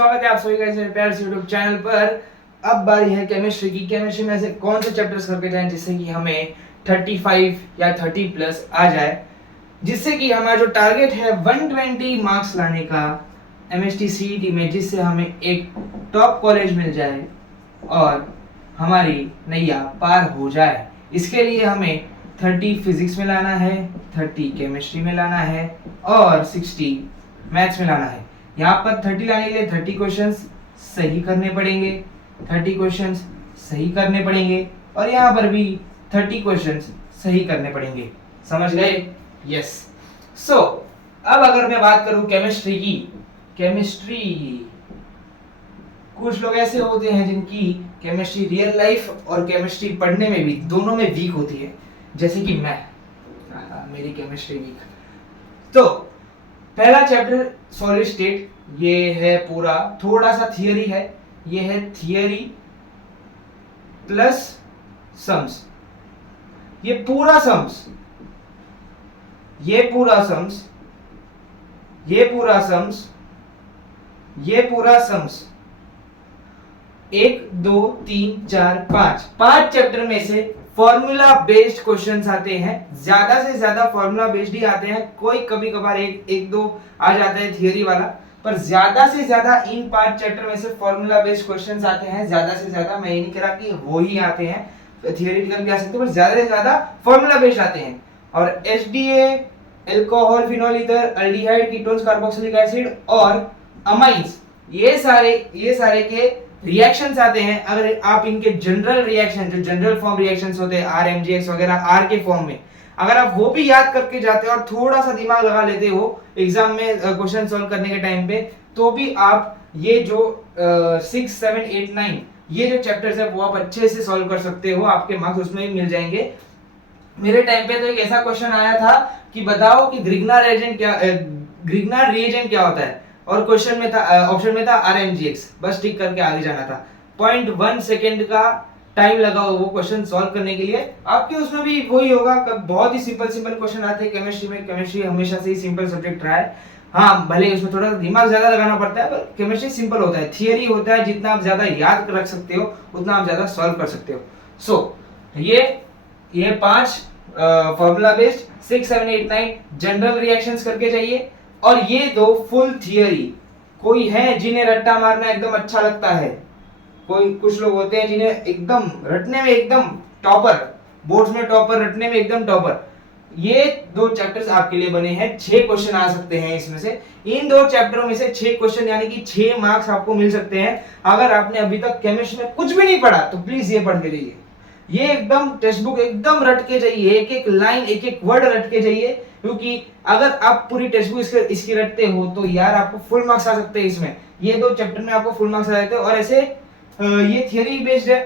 स्वागत है आप सभी का इस प्यारे से यूट्यूब चैनल पर। अब बारी है केमिस्ट्री की। केमिस्ट्री में ऐसे कौन से चैप्टर्स करके जाएं जिससे कि हमें 35 या 30 प्लस आ जाए, जिससे कि हमारा जो टारगेट है 120 मार्क्स लाने का एमएसटी सीईटी में, जिससे हमें एक टॉप कॉलेज मिल जाए और हमारी नैया पार हो जाए। इसके लिए हमें 30 फिजिक्स में लाना है, 30 केमिस्ट्री में लाना है और 60 मैथ्स में लाना है। यहाँ पर 30 लाने के लिए 30 क्वेश्चंस सही करने पड़ेंगे, 30 क्वेश्चंस सही करने पड़ेंगे और यहाँ पर भी 30 क्वेश्चंस सही करने पड़ेंगे। समझ गए? यस। सो अब अगर मैं बात करूं केमिस्ट्री की, केमिस्ट्री कुछ लोग ऐसे होते हैं जिनकी केमिस्ट्री रियल लाइफ और केमिस्ट्री पढ़ने में भी दोनों में वीक होती है, जैसे कि मैं। मेरी केमिस्ट्री वीक। तो पहला चैप्टर सॉलिड स्टेट, ये है पूरा, थोड़ा सा थियरी है। ये है थियरी प्लस सम्स। ये पूरा सम्स, ये पूरा सम्स, ये पूरा सम्स, ये पूरा सम्स 1 2 3 4 5 चैप्टर में से फॉर्मूला बेस्ड क्वेश्चंस आते हैं। ज्यादा से ज्यादा फॉर्मूला बेस्ड ही आते हैं, कोई कभी कभार एक दो आ जाता है थियरी वाला, पर ज्यादा से ज्यादा इन 5 चैप्टर में से फॉर्मूला बेस्ड क्वेश्चंस आते हैं। ज्यादा से ज्यादा, मैं ये नहीं कह रहा कि वो ही आते हैं, थियोरेटिकल भी आ सकते हैं, पर ज्यादा से ज्यादा फॉर्मूला बेस्ड आते हैं। और HDA, alcohol, phenol ether, aldehyde, ketones, carboxylic acid और अमाइंस, ये सारे के रिएक्शंस आते हैं। अगर आप इनके जनरल रिएक्शन, जो जनरल फॉर्म रिएक्शंस होते हैं RMGX वगैरह आर के फॉर्म में, अगर आप वो भी याद करके जाते हो और थोड़ा सा दिमाग लगा लेते हो एग्जाम में क्वेश्चन सॉल्व करने के टाइम पे, तो भी आप ये जो 6 7 8 9 ये जो चैप्टर्स है वो आप अच्छे से सॉल्व कर सकते हो। आपके मार्क्स उसमें भी मिल जाएंगे। मेरे टाइम पे तो एक ऐसा क्वेश्चन आया था कि बताओ कि ग्रिग्नार रिएजेंट क्या होता है, और क्वेश्चन में था, ऑप्शन में था RMGX। बस टिक करके आगे जाना था। 0.1 सेकेंड का टाइम लगा वो क्वेश्चन सॉल्व करने के लिए। आपके उसमें भी वही होगा, बहुत ही सिंपल क्वेश्चन आते हैं केमिस्ट्री में। केमिस्ट्री हमेशा से ही सिंपल सब्जेक्ट रहा है। हाँ, भले उसमें थोड़ा दिमाग ज्यादा लगाना पड़ता है, पर केमिस्ट्री सिंपल होता है। थियरी होता है, जितना आप ज्यादा याद रख सकते हो उतना आप ज्यादा सॉल्व कर सकते हो। सो ये 5 फॉर्मूला बेस्ड, 6 7 8 9 जनरल रिएक्शंस करके जाइए, और ये 2 फुल थियरी। कोई है जिन्हें रट्टा मारना एकदम अच्छा लगता है, कुछ लोग होते हैं जिन्हें एकदम रटने में एकदम टॉपर, बोर्ड्स में टॉपर, रटने में एकदम टॉपर। ये 2 चैप्टर्स आपके लिए बने हैं। 6 क्वेश्चन आ सकते हैं इसमें से। इन 2 चैप्टरों में से 6 क्वेश्चन, यानी कि 6 मार्क्स आपको मिल सकते हैं। अगर आपने अभी तक केमिस्ट्री में कुछ भी नहीं पढ़ा तो प्लीज ये पढ़ के जाइए। ये एकदम टेक्स्ट बुक एकदम रट के जाइए, एक एक लाइन, एक एक वर्ड रट के जाइए, क्योंकि अगर आप पूरी टेक्स्ट बुक इसकी रटते हो तो यार आपको फुल मार्क्स आ सकते हैं इसमें। ये 2 चैप्टर में आपको फुल मार्क्स आ जाते हैं। और ऐसे ये थियरी बेस्ड है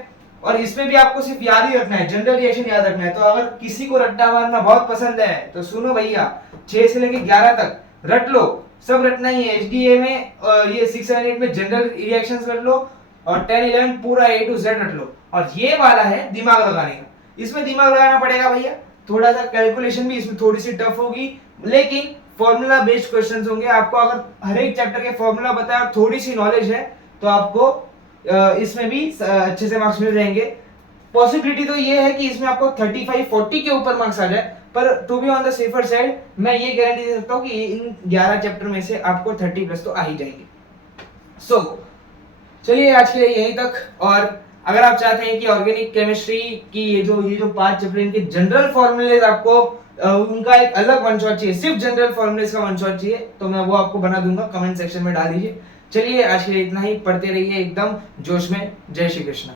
और इसमें भी आपको सिर्फ याद ही रखना है, जनरल रिएक्शन याद रखना है। तो अगर किसी को रट्टा मारना बहुत पसंद है तो सुनो भैया, 6 से लेकर 11 तक रट लो, सब रटना ही है। एचडीए में ये 6 7 8 में जनरल रिएक्शंस रट लो और 10 11 पूरा A to Z रट लो। और ये वाला है दिमाग लगाने का, इसमें दिमाग लगाना पड़ेगा भैया। थोड़ा सा कैलकुलेशन भी इसमें थोड़ी सी टफ होगी, लेकिन फॉर्मूला बेस्ड क्वेश्चंस होंगे। आपको अगर हर एक चैप्टर के फॉर्मूला बताया और थोड़ी सी नॉलेज है तो आपको इसमें भी अच्छे से मार्क्स मिल जाएंगे। पॉसिबिलिटी तो ये है कि इसमें आपको 35 40 के ऊपर मार्क्स आ जाए, पर to be on the safer side मैं ये गारंटी दे सकता हूँ कि इन 11 चैप्टर में से आपको 30 प्लस तो आ ही जाएंगे। सो चलिए आज के लिए यहीं तक। और अगर आप चाहते हैं कि ऑर्गेनिक केमिस्ट्री की ये जो 5 चैप्टर, इनके जनरल फॉर्मूलेज आपको उनका एक अलग वन शॉट चाहिए, सिर्फ जनरल फॉर्मूलेज का वन शॉट चाहिए, तो मैं वो आपको बना दूंगा, कमेंट सेक्शन में डाल दीजिए। चलिए आज के लिए इतना ही। पढ़ते रहिए एकदम जोश में। जय श्री कृष्ण।